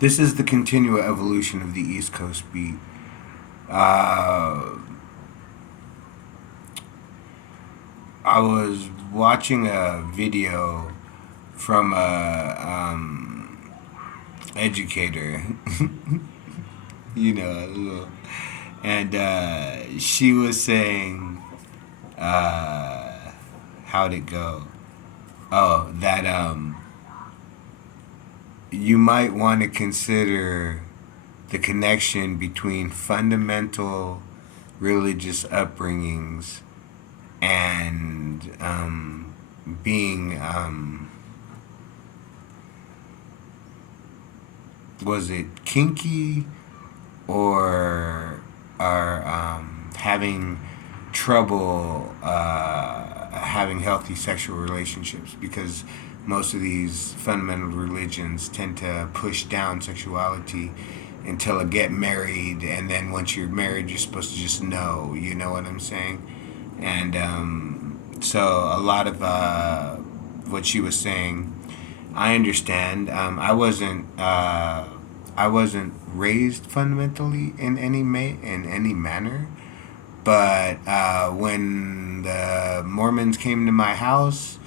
This is the continual evolution of the East Coast beat. Uh, I was watching a video from a educator, and she was saying, uh, how'd it go? Oh, that you might want to consider the connection between fundamental religious upbringings and being was it kinky or having trouble having healthy sexual relationships, because most of these fundamental religions tend to push down sexuality until a get married, and then once you're married you're supposed to just know, you know what I'm saying? And so a lot of what she was saying, I understand. I wasn't raised fundamentally in in any manner, but when the Mormons came to my house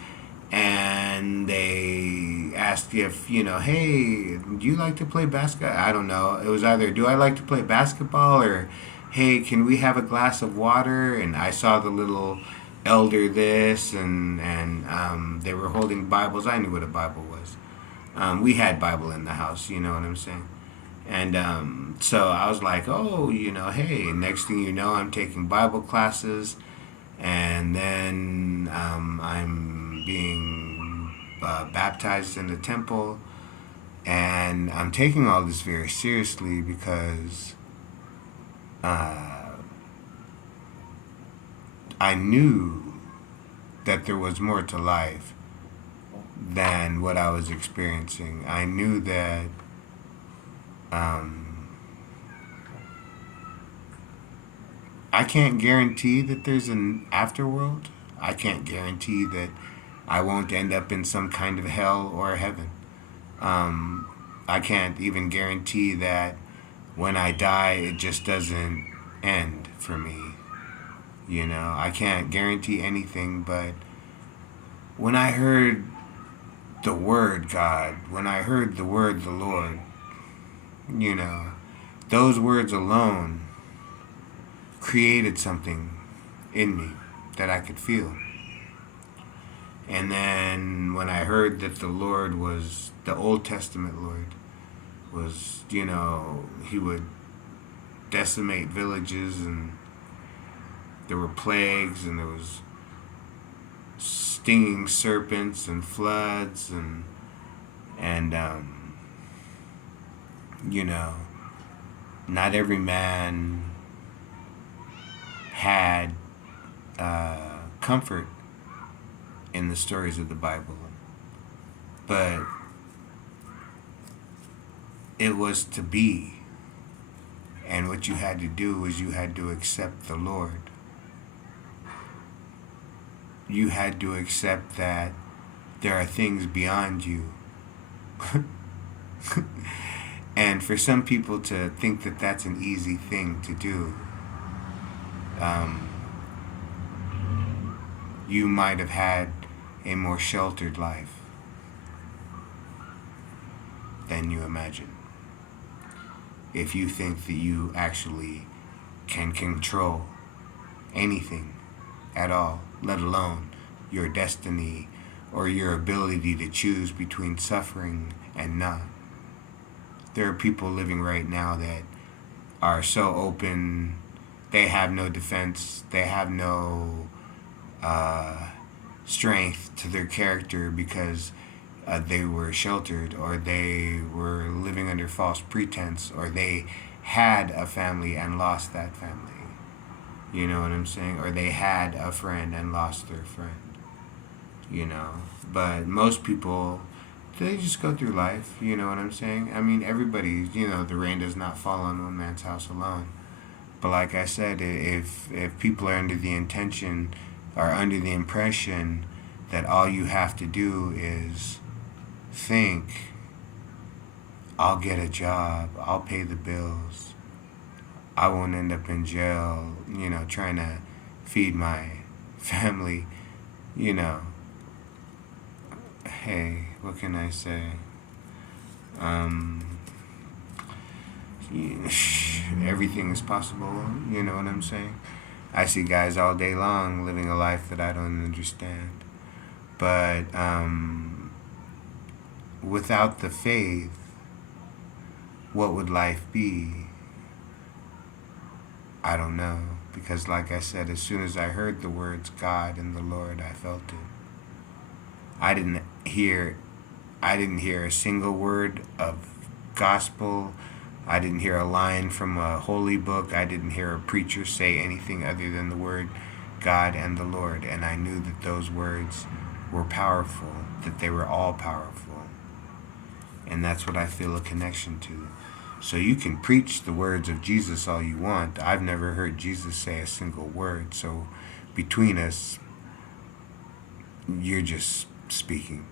and they asked if, hey, do you like to play basketball? I don't know. It was either, do I like to play basketball, or hey, can we have a glass of water? And I saw the little elder this, and they were holding Bibles. I knew what a Bible was. We had Bible in the house, you know what I'm saying? And so I was like, oh, hey, next thing you know, I'm taking Bible classes, and then I'm being baptized in the temple. And I'm taking all this very seriously because uh, I knew that there was more to life than what I was experiencing. I knew that um, I can't guarantee that there's an afterworld. I can't guarantee that I won't end up in some kind of hell or heaven. Um, I can't even guarantee that when I die, it just doesn't end for me. I can't guarantee anything, but when I heard the word God, when I heard the word the Lord, you know, those words alone created something in me that I could feel. And then when I heard that the Lord was the Old Testament Lord, was, he would decimate villages, and there were plagues, and there was stinging serpents and floods, and you know, not every man had comfort in the stories of the Bible, but it was to be. And what you had to do was you had to accept the Lord. You had to accept that there are things beyond you. And for some people to think that that's an easy thing to do, um, you might have had a more sheltered life than you imagine. If you think that you actually can control anything at all, let alone your destiny or your ability to choose between suffering and not. There are people living right now that are so open, they have no defense, they have no uh, strength to their character because they were sheltered, or they were living under false pretense, or they had a family and lost that family. You know what I'm saying? Or they had a friend and lost their friend. You know, but most people, they just go through life. You know what I'm saying? I mean, everybody. The rain does not fall on one man's house alone. But like I said, if people are under the intention, or under the impression that all you have to do is think I'll get a job, I'll pay the bills, I won't end up in jail, trying to feed my family, you know. Hey, what can I say? Um, Everything is possible, you know what I'm saying? I see guys all day long living a life that I don't understand. But without the faith, what would life be? I don't know. Because, like I said, as soon as I heard the words God and the Lord, I felt it. I didn't hear a single word of gospel. I didn't hear a line from a holy book. I didn't hear a preacher say anything other than the word God and the Lord. And I knew that those words were powerful, that they were all powerful. And that's what I feel a connection to. So you can preach the words of Jesus all you want. I've never heard Jesus say a single word. So between us, you're just speaking.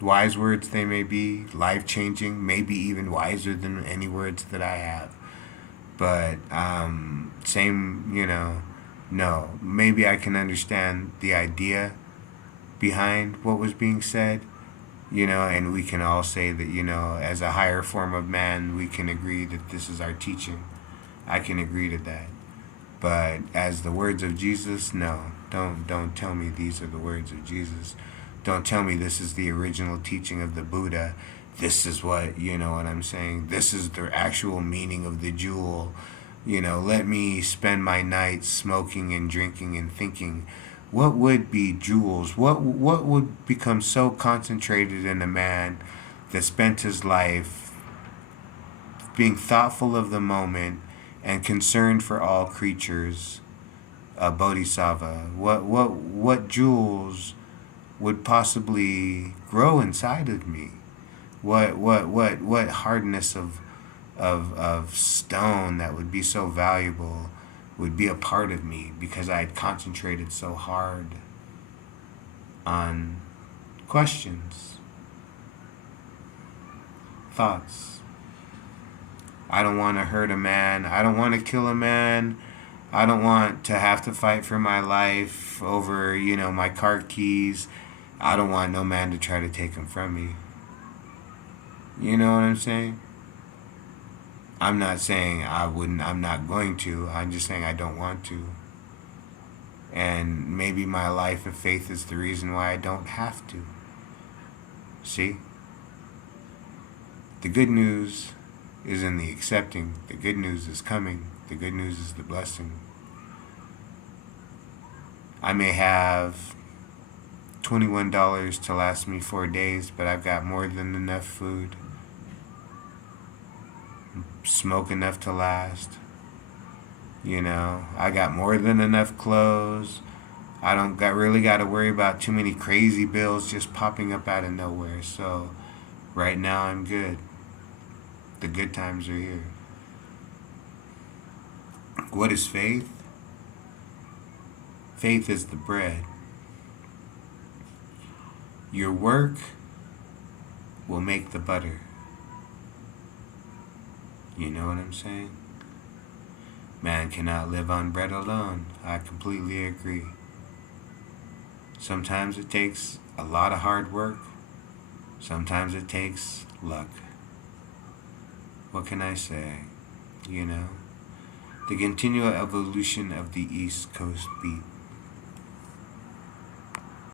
Wise words they may be, life-changing, maybe even wiser than any words that I have. But no. Maybe I can understand the idea behind what was being said, and we can all say that, as a higher form of man, we can agree that this is our teaching. I can agree to that. But as the words of Jesus, no. Don't tell me these are the words of Jesus. Don't tell me this is the original teaching of the Buddha. This is what, you know what I'm saying? This is the actual meaning of the jewel. Let me spend my nights smoking and drinking and thinking, what would be jewels? What would become so concentrated in a man that spent his life being thoughtful of the moment and concerned for all creatures, a bodhisattva? What jewels would possibly grow inside of me? What hardness of stone that would be so valuable would be a part of me because I had concentrated so hard on questions, thoughts. I don't want to hurt a man. I don't want to kill a man. I don't want to have to fight for my life over, my car keys. I don't want no man to try to take them from me. You know what I'm saying? I'm not saying I wouldn't, I'm not going to. I'm just saying I don't want to. And maybe my life of faith is the reason why I don't have to. See? The good news is in the accepting. The good news is coming. The good news is the blessing. I may have $21 to last me 4 days, but I've got more than enough food. Smoke enough to last. I got more than enough clothes. I don't really got to worry about too many crazy bills just popping up out of nowhere. So right now I'm good. The good times are here. What is faith? Faith is the bread. Your work will make the butter. You know what I'm saying? Man cannot live on bread alone. I completely agree. Sometimes it takes a lot of hard work. Sometimes it takes luck. What can I say? The continual evolution of the East Coast beat.